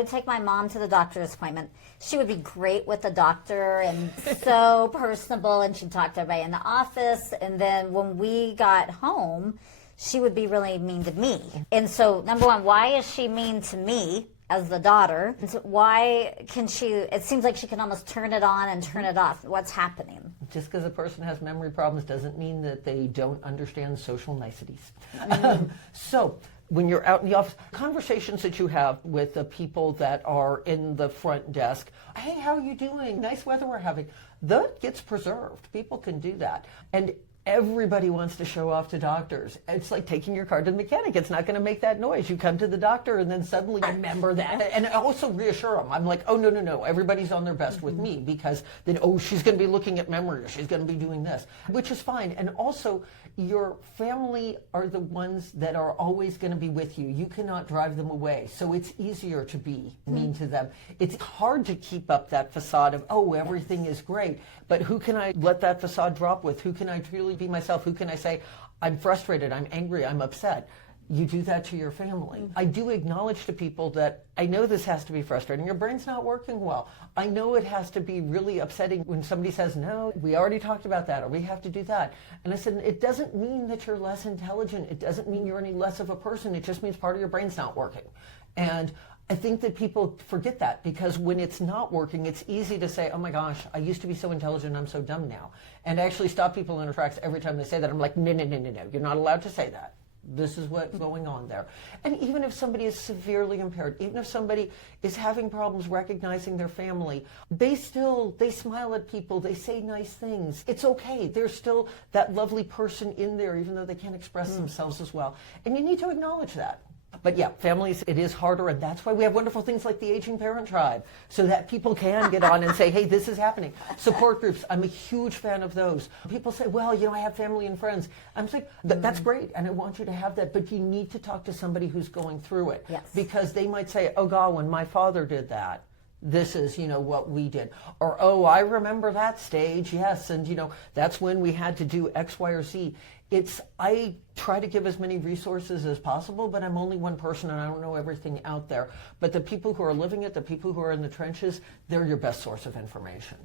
would take my mom to the doctor's appointment. She would be great with the doctor and so personable, and she'd talk to everybody in the office. And then when we got home, she would be really mean to me. And so, number one, why is she mean to me as the daughter? And so why can she, it seems like she can almost turn it on and turn it off. What's happening? Just because a person has memory problems doesn't mean that they don't understand social niceties. So when you're out in the office, conversations that you have with the people that are in the front desk, hey, how are you doing? Nice weather we're having. That gets preserved. People can do that. And everybody wants to show off to doctors. It's like taking your car to the mechanic. It's not going to make that noise. You come to the doctor and then suddenly remember that. And I also reassure them. I'm like, oh, no. Everybody's on their best with me, because then, oh, she's going to be looking at memory, or she's going to be doing this, which is fine. And also, your family are the ones that are always going to be with you. You cannot drive them away. So it's easier to be mean to them. It's hard to keep up that facade of, oh, everything is great. But who can I let that facade drop with? Who can I truly be myself? Who can I say, I'm frustrated, I'm angry, I'm upset? You do that to your family. I do acknowledge to people that I know this has to be frustrating. Your brain's not working well. I know it has to be really upsetting when somebody says, no, we already talked about that, or we have to do that. And I said, it doesn't mean that you're less intelligent. It doesn't mean you're any less of a person. It just means part of your brain's not working. And I think that people forget that, because when it's not working, it's easy to say, oh my gosh, I used to be so intelligent, I'm so dumb now. And I actually stop people in their tracks every time they say that. I'm like, no, you're not allowed to say that. This is what's going on there. And even if somebody is severely impaired, even if somebody is having problems recognizing their family, they smile at people, they say nice things. It's okay. There's still that lovely person in there, even though they can't express themselves as well. And you need to acknowledge that. But yeah, families, it is harder, and that's why we have wonderful things like the Aging Parent Tribe, so that people can get on and say, hey, this is happening. Support groups, I'm a huge fan of those. People say, well, I have family and friends. I'm saying, that's great, and I want you to have that, but you need to talk to somebody who's going through it. Yes. Because they might say, oh, God, when my father did that, this is, what we did. Or, oh, I remember that stage, yes, and, that's when we had to do X, Y, or Z. I try to give as many resources as possible, but I'm only one person and I don't know everything out there. But the people who are living it, the people who are in the trenches, they're your best source of information.